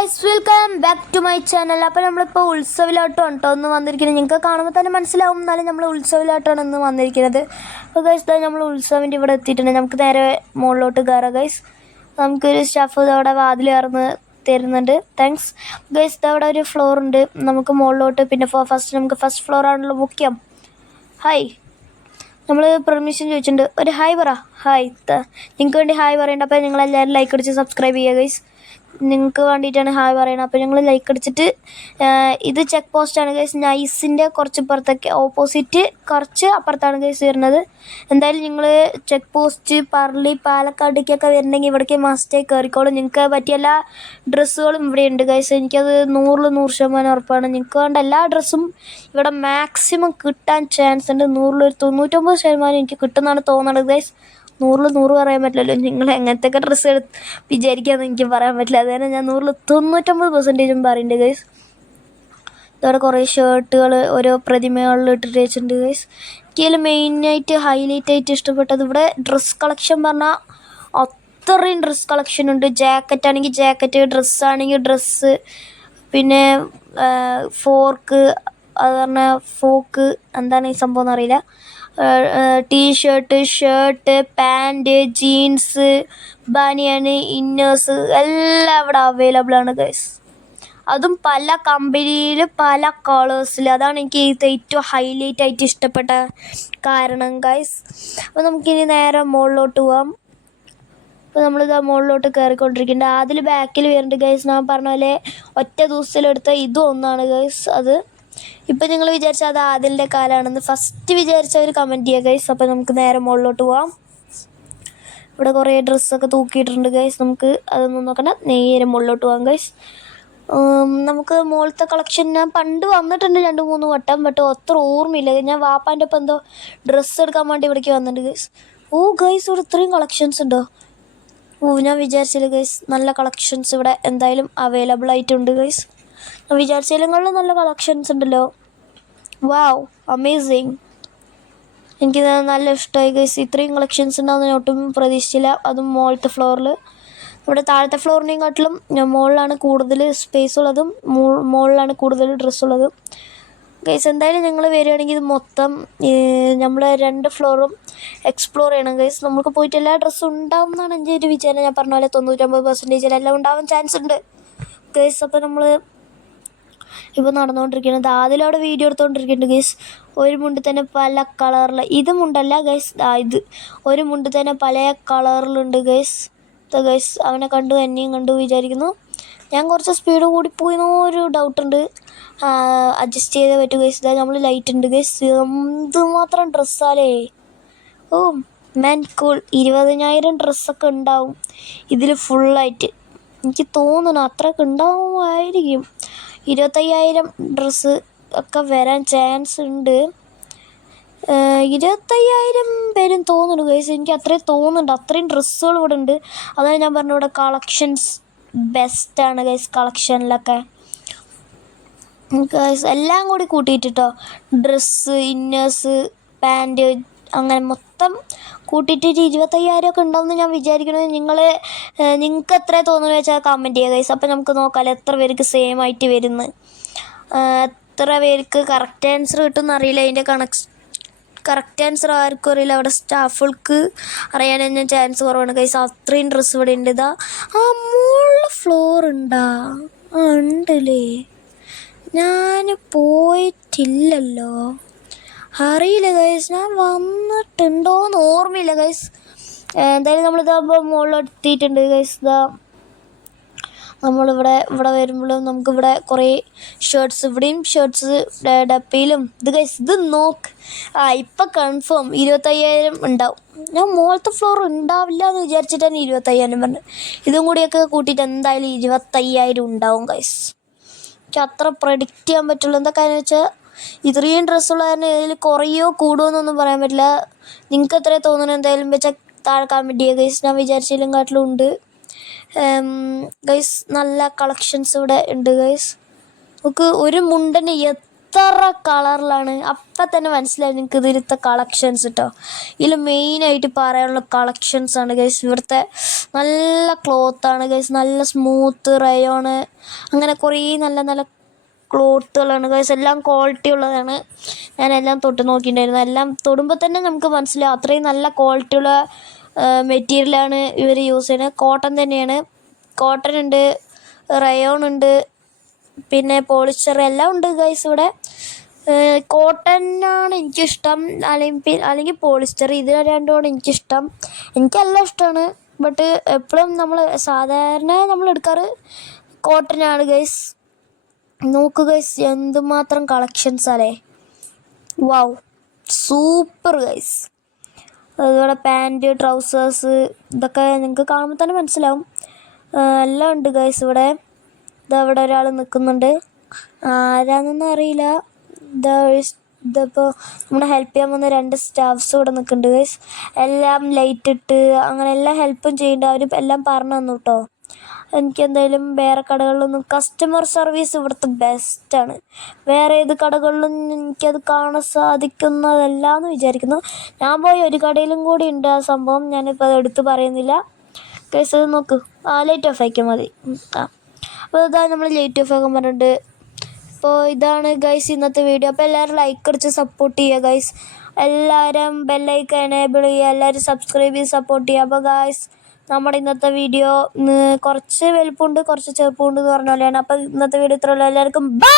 Guys welcome back to my channel അപ്പോൾ നമ്മളിപ്പോൾ ഉത്സവിലോട്ടോ കേട്ടോ ഒന്ന് വന്നിരിക്കുന്നത് നിങ്ങൾക്ക് കാണുമ്പോൾ തന്നെ മനസ്സിലാവും എന്നാലും നമ്മൾ ഉത്സവിലോട്ടാണ് ഇന്ന് വന്നിരിക്കുന്നത്. അപ്പോൾ ഗൈസ് നമ്മൾ ഉത്സവിന്റെ ഇവിടെ എത്തിയിട്ടുണ്ട്. നമുക്ക് നേരെ മുകളിലോട്ട് കയറാം ഗൈസ് നമുക്കൊരു സ്റ്റാഫ് അവിടെ വാതിൽ കയറുന്ന തരുന്നുണ്ട്. താങ്ക്സ് ഗൈസ് അവിടെ ഒരു ഫ്ലോർ ഉണ്ട്. നമുക്ക് മുകളിലോട്ട് പിന്നെ ഫസ്റ്റ് നമുക്ക് ഫസ്റ്റ് ഫ്ലോർ ആണല്ലോ മുഖ്യം ഹായ് നമ്മൾ പെർമിഷൻ ചോദിച്ചിട്ടുണ്ട്. ഒരു ഹായ് പറ. ഹായ് നിങ്ങൾക്ക് വേണ്ടി ഹായ് പറയണ്ട. അപ്പോൾ നിങ്ങളെല്ലാവരും ലൈക്ക് അടിച്ച് സബ്സ്ക്രൈബ് ചെയ്യുക ഗൈസ് നിങ്ങൾക്ക് വേണ്ടിയിട്ടാണ് ഹായ് പറയുന്നത് അപ്പോൾ ഞങ്ങൾ ലൈക്ക് അടിച്ചിട്ട് ഇത് ചെക്ക് പോസ്റ്റാണ് ഗൈസ് നൈസിന്റെ കുറച്ച് ഇപ്പുറത്തൊക്കെ ഓപ്പോസിറ്റ് കുറച്ച് അപ്പുറത്താണ് ഗൈസ് വരുന്നത്. എന്തായാലും നിങ്ങൾ ചെക്ക് പോസ്റ്റ് പറളി പാലക്കാടേക്കൊക്കെ വരുന്നെങ്കിൽ ഇവിടേക്ക് മസ്റ്റേ കയറിക്കോളും നിങ്ങൾക്ക് പറ്റിയ എല്ലാ ഡ്രസ്സുകളും ഇവിടെ ഉണ്ട് ഗൈസ് എനിക്കത് നൂറിൽ നൂറ് ശതമാനം ഉറപ്പാണ്. നിങ്ങൾക്ക് വേണ്ട എല്ലാ ഡ്രസ്സും ഇവിടെ മാക്സിമം കിട്ടാൻ ചാൻസ് ഉണ്ട്. നൂറിലൊരു തൊണ്ണൂറ്റൊമ്പത് ശതമാനം എനിക്ക് കിട്ടുമെന്നാണ് തോന്നുന്നത് ഗൈസ് നൂറിൽ നൂറ് പറയാൻ പറ്റില്ലല്ലോ. നിങ്ങൾ എങ്ങനത്തെയൊക്കെ ഡ്രസ്സ് എടുത്ത് വിചാരിക്കാമെന്ന് എനിക്ക് പറയാൻ പറ്റില്ല. അതുതന്നെ ഞാൻ നൂറിൽ തൊണ്ണൂറ്റൊമ്പത് പെർസെന്റേജും പറയുന്നുണ്ട് ഗൈസ് ഇതോടെ കുറേ ഷർട്ടുകൾ ഓരോ പ്രതിമകളിൽ ഇട്ടിട്ട് വെച്ചിട്ടുണ്ട് ഗൈസ് എനിക്കതിൽ മെയിനായിട്ട് ഹൈലൈറ്റ് ആയിട്ട് ഇഷ്ടപ്പെട്ടത് ഇവിടെ ഡ്രസ്സ് കളക്ഷൻ പറഞ്ഞാൽ അത്രയും ഡ്രസ്സ് കളക്ഷൻ ഉണ്ട്. ജാക്കറ്റ് ആണെങ്കിൽ ജാക്കറ്റ് ഡ്രസ്സ് ആണെങ്കിൽ ഡ്രസ്സ് പിന്നെ ഫോർക്ക് അത് പറഞ്ഞാൽ ഫോക്ക് എന്താണ് ഈ സംഭവം എന്നറിയില്ല T-shirt shirt shirt pant jeans ബനിയന് ഇന്നേഴ്സ് എല്ലാം ഇവിടെ അവൈലബിൾ ആണ് ഗൈസ് അതും പല കമ്പനിയിൽ പല കളേഴ്സിൽ അതാണ് എനിക്ക് ഇത് ഏറ്റവും ഹൈലൈറ്റ് ആയിട്ട് ഇഷ്ടപ്പെട്ട കാരണം ഗൈസ് അപ്പോൾ നമുക്കിനി നേരെ മുകളിലോട്ട് പോവാം. അപ്പോൾ നമ്മളിത് മുകളിലോട്ട് കയറിക്കൊണ്ടിരിക്കുന്നുണ്ട് അതിൽ ബാക്കിൽ വരുന്നുണ്ട് ഗൈസ് ഞാൻ പറഞ്ഞ പോലെ ഒറ്റ ദിവസത്തിലെടുത്ത ഇതും ഒന്നാണ് ഗൈസ് അത് ഇപ്പം നിങ്ങൾ വിചാരിച്ച അത് ആദിലിന്റെ കാലാണെന്ന് ഫസ്റ്റ് വിചാരിച്ച ഒരു കമന്റ് ചെയ്യുക ഗൈസ് അപ്പോൾ നമുക്ക് നേരെ മുകളിലോട്ട് പോവാം. ഇവിടെ കുറേ ഡ്രസ്സൊക്കെ തൂക്കിയിട്ടുണ്ട് ഗൈസ് നമുക്ക് അതൊന്നും നോക്കണ്ട. നേരെ മുകളിലോട്ട് പോകാം ഗൈസ് നമുക്ക് മുകളിലത്തെ കളക്ഷൻ ഞാൻ പണ്ട് വന്നിട്ടുണ്ട് രണ്ട് മൂന്ന് വട്ടം ബട്ട് അത്ര ഓർമ്മയില്ല. ഞാൻ വാപ്പാന്റെ ഒപ്പം എന്തോ ഡ്രസ്സ് എടുക്കാൻ വേണ്ടി ഇവിടേക്ക് വന്നിട്ടുണ്ട് ഗൈസ് ഓ ഗൈസ് ഇവിടെ ഇത്രയും കളക്ഷൻസ് ഉണ്ടോ? ഓ ഞാൻ വിചാരിച്ചില്ല ഗൈസ് നല്ല കളക്ഷൻസ് ഇവിടെ എന്തായാലും അവൈലബിൾ ആയിട്ടുണ്ട് ഗൈസ് ഞാൻ നല്ല കളക്ഷൻസ് ഉണ്ടല്ലോ. വാവ് അമേസിങ് എനിക്ക് നല്ല ഇഷ്ടമായി ഗൈസ് ഇത്രയും കളക്ഷൻസ് ഉണ്ടാവുന്ന ഞാൻ ഒട്ടും പ്രതീക്ഷിച്ചില്ല. അതും മുകളിലത്തെ ഫ്ലോറിൽ ഇവിടെ താഴത്തെ ഫ്ലോറിനെയും കാട്ടിലും മുകളിലാണ് കൂടുതൽ സ്പേസ് ഉള്ളതും മുകളിലാണ് കൂടുതൽ ഡ്രസ്സ് ഉള്ളതും. ഗൈസ് എന്തായാലും ഞങ്ങൾ വരികയാണെങ്കിൽ ഇത് മൊത്തം നമ്മൾ രണ്ട് ഫ്ലോറും എക്സ്പ്ലോർ ചെയ്യണം ഗൈസ് നമുക്ക് പോയിട്ട് എല്ലാ ഡ്രസ്സും ഉണ്ടാവും എന്നാണ് എന്റെ ഒരു വിചാരം. ഞാൻ പറഞ്ഞ പോലെ തൊണ്ണൂറ്റമ്പത് പെർസെന്റേജിൽ എല്ലാം ഉണ്ടാവാൻ ചാൻസ് ഉണ്ട്. ഗൈസ് അപ്പോൾ നമ്മൾ ഇപ്പോൾ നടന്നുകൊണ്ടിരിക്കുന്നത് അതിലവിടെ വീഡിയോ എടുത്തുകൊണ്ടിരിക്കുന്നുണ്ട് ഗൈസ് ഒരു മുണ്ട് തന്നെ പല കളറിൽ ഇത് മുണ്ടല്ല ഗൈസ് ഇത്. ഒരു മുണ്ട് തന്നെ പല കളറിലുണ്ട് ഗൈസ് ഗൈസ് അവനെ കണ്ടു എന്നെയും കണ്ടു വിചാരിക്കുന്നു. ഞാൻ കുറച്ച് സ്പീഡ് കൂടിപ്പോയി എന്നൊരു ഡൗട്ടുണ്ട് അഡ്ജസ്റ്റ് ചെയ്തേ പറ്റൂ ഗൈസ് ഇതാ നമ്മൾ ലൈറ്റ് ഉണ്ട് ഗൈസ് എന്തുമാത്രം ഡ്രസ്സാലേ ഓ മാൻ കൂൾ ഇരുപതിനായിരം ഡ്രസ്സൊക്കെ ഉണ്ടാവും. ഇതിൽ ഫുള്ളായിട്ട് എനിക്ക് തോന്നുന്നു അത്രയൊക്കെ ഉണ്ടാവുമായിരിക്കും. ഇരുപത്തയ്യായിരം ഡ്രസ്സ് ഒക്കെ വരാൻ ചാൻസ് ഉണ്ട്. ഇരുപത്തയ്യായിരം പേരും തോന്നുന്നു ഗൈസ് എനിക്ക് അത്രയും തോന്നുന്നുണ്ട്. അത്രയും ഡ്രസ്സുകൾ ഇവിടെ ഉണ്ട്. അതാണ് ഞാൻ പറഞ്ഞു ഇവിടെ കളക്ഷൻസ് ബെസ്റ്റാണ് ഗൈസ് കളക്ഷനിലൊക്കെ ഗൈസ് എല്ലാം കൂടി കൂട്ടിയിട്ടോ ഡ്രസ്സ് ഇന്നേഴ്സ് പാന്റ് അങ്ങനെ മൊത്തം കൂട്ടിയിട്ട് ഒരു ഇരുപത്തയ്യായിരം ഒക്കെ ഉണ്ടാവുമെന്ന് ഞാൻ വിചാരിക്കുന്നത് നിങ്ങൾ നിങ്ങൾക്ക് എത്ര തോന്നുന്നു വെച്ചാൽ കമന്റ് ചെയ്യുക ഗൈസ് അപ്പോൾ നമുക്ക് നോക്കാമല്ലോ എത്ര പേർക്ക് സെയിം ആയിട്ട് വരുന്നു? എത്ര പേർക്ക് കറക്റ്റ് ആൻസർ കിട്ടുമെന്ന് അറിയില്ല. അതിന്റെ കണക് കറക്റ്റ് ആൻസർ ആർക്കും അറിയില്ല. അവിടെ സ്റ്റാഫുകൾക്ക് അറിയാൻ തന്നെ ചാൻസ് കുറവാണ്. കൈസ് അത്രയും ഡ്രസ്സ് ഇവിടെ ഉണ്ട്. ഇതാ ആ മുകളിൽ ഫ്ലോർ ഉണ്ടാ? ആ ഉണ്ടല്ലേ? ഞാൻ പോയിട്ടില്ലല്ലോ. അറിയില്ല ഗൈസ് ഞാൻ വന്നിട്ടുണ്ടോയെന്ന് ഓർമ്മയില്ല ഗൈസ് എന്തായാലും നമ്മളിതാ ഇപ്പോൾ മുകളിലെത്തിയിട്ടുണ്ട് ഗൈസ് ഇതാ നമ്മളിവിടെ ഇവിടെ വരുമ്പോഴും നമുക്കിവിടെ കുറേ ഷർട്ട്സ് ഇവിടെയും ഷർട്ട്സ് ഡപ്പയിലും. ഇത് ഗൈസ് ഇത് നോക്ക്. ആ ഇപ്പം കൺഫേം ഇരുപത്തയ്യായിരം ഉണ്ടാവും. ഞാൻ മുകളത്തെ ഫ്ലോർ ഉണ്ടാവില്ല എന്ന് വിചാരിച്ചിട്ടാണ് ഇരുപത്തയ്യായിരം പറഞ്ഞത്. ഇതും കൂടിയൊക്കെ കൂട്ടിയിട്ട് എന്തായാലും ഇരുപത്തയ്യായിരം ഉണ്ടാവും ഗൈസ് എനിക്ക് അത്ര പ്രഡിക്റ്റ് ചെയ്യാൻ പറ്റുള്ളൂ. എന്താ കാര്യം വെച്ചാൽ ഇത്രയും ഡ്രസ്സുള്ള കാരണം ഇതിൽ കുറയോ കൂടുമോ എന്നൊന്നും പറയാൻ പറ്റില്ല. നിങ്ങൾക്ക് എത്ര തോന്നുന്നു എന്തായാലും വെച്ചാൽ താഴെ കമന്റ് ചെയ്യുക ഗൈസ് ഞാൻ വിചാരിച്ചതിലും കാട്ടിലും ഉണ്ട്. ഗൈസ് നല്ല കളക്ഷൻസ് ഇവിടെ ഉണ്ട് ഗൈസ് നമുക്ക് ഒരു മുണ്ടന് എത്ര കളറിലാണ്. അപ്പം തന്നെ മനസ്സിലായി നിങ്ങൾക്ക് ഇതിലത്തെ കളക്ഷൻസ് കേട്ടോ ഇതിൽ മെയിനായിട്ട് പറയാനുള്ള കളക്ഷൻസ് ആണ് ഗൈസ് ഇവിടുത്തെ നല്ല ക്ലോത്താണ് ഗൈസ് നല്ല സ്മൂത്ത് റയോണ് അങ്ങനെ കുറേ നല്ല നല്ല ക്ലോത്തുകളാണ് ഗൈസ് എല്ലാം ക്വാളിറ്റി ഉള്ളതാണ്. ഞാനെല്ലാം തൊട്ട് നോക്കിയിട്ടുണ്ടായിരുന്നു. എല്ലാം തൊടുമ്പോൾ തന്നെ നമുക്ക് മനസ്സിലാവും. അത്രയും നല്ല ക്വാളിറ്റി ക്വാളിറ്റിയുള്ള മെറ്റീരിയലാണ് ഇവർ യൂസ് ചെയ്യുന്നത്. കോട്ടൺ തന്നെയാണ്. കോട്ടൺ ഉണ്ട് റയോൺ ഉണ്ട് പിന്നെ പോളിസ്റ്റർ എല്ലാം ഉണ്ട് ഗൈസ് ഇവിടെ. കോട്ടൺ ആണ് എനിക്കിഷ്ടം. അല്ലെങ്കിൽ അല്ലെങ്കിൽ പോളിസ്റ്റർ ഇത് രണ്ടുമാണ് എനിക്കിഷ്ടം. എനിക്കെല്ലാം ഇഷ്ടമാണ്. ബട്ട് എപ്പോഴും നമ്മൾ സാധാരണ നമ്മൾ എടുക്കാറ് കോട്ടൺ ആണ് ഗൈസ് നോക്ക് ഗൈസ് എന്തുമാത്രം കളക്ഷൻസ് അല്ലേ വാവ് സൂപ്പർ ഗൈസ് അതുപോലെ പാന്റ് ട്രൗസേഴ്സ് ഇതൊക്കെ നിങ്ങൾക്ക് കാണുമ്പോൾ തന്നെ മനസ്സിലാവും. എല്ലാം ഉണ്ട് ഗൈസ് ഇവിടെ. ഇതാ ഇവിടെ ഒരാൾ നിൽക്കുന്നുണ്ട്. ആരാന്നൊന്നും അറിയില്ല. ഇതാ ഇതിപ്പോൾ നമ്മളെ ഹെൽപ്പ് ചെയ്യാൻ വന്ന രണ്ട് സ്റ്റാഫ്സ് ഇവിടെ നിൽക്കുന്നുണ്ട് ഗൈസ് എല്ലാം ലൈറ്റ് ഇട്ട് അങ്ങനെ എല്ലാം ഹെൽപ്പും ചെയ്യുന്നുണ്ട്. അവർ എല്ലാം പറഞ്ഞു തന്നു കേട്ടോ. എനിക്ക് എന്തായാലും വേറെ കടകളിലൊന്നും കസ്റ്റമർ സർവീസ് ഇവിടുത്തെ ബെസ്റ്റാണ് വേറെ ഏത് കടകളിലും എനിക്കത് കാണാൻ സാധിക്കുന്നതല്ല എന്ന് വിചാരിക്കുന്നു. ഞാൻ പോയി ഒരു കടയിലും കൂടി ഉണ്ട് ആ സംഭവം ഞാനിപ്പോൾ അത് എടുത്ത് പറയുന്നില്ല. കേസ് അത് നോക്ക്. ആ ലൈറ്റ് ഓഫ് ആക്കിയാൽ മതി. ആ. അപ്പോൾ ഇതാ നമ്മൾ ലൈറ്റ് ഓഫ് ആക്കാൻ പറഞ്ഞിട്ട് അപ്പോൾ ഇതാണ് ഗൈസ് ഇന്നത്തെ വീഡിയോ അപ്പോൾ എല്ലാവരും ലൈക്ക് അടിച്ച് സപ്പോർട്ട് ചെയ്യുക ഗൈസ് എല്ലാവരും ബെല്ലൈക്ക് എനേബിൾ ചെയ്യുക എല്ലാവരും സബ്സ്ക്രൈബ് ചെയ്ത് സപ്പോർട്ട് ചെയ്യുക അപ്പോൾ ഗൈസ് നമ്മുടെ ഇന്നത്തെ വീഡിയോ കുറച്ച് വലുപ്പമുണ്ട് കുറച്ച് ചെറുപ്പമുണ്ട് എന്ന് പറഞ്ഞ പോലെയാണ്. അപ്പം ഇന്നത്തെ വീഡിയോ ഇത്രയുള്ള എല്ലാവർക്കും ബൈ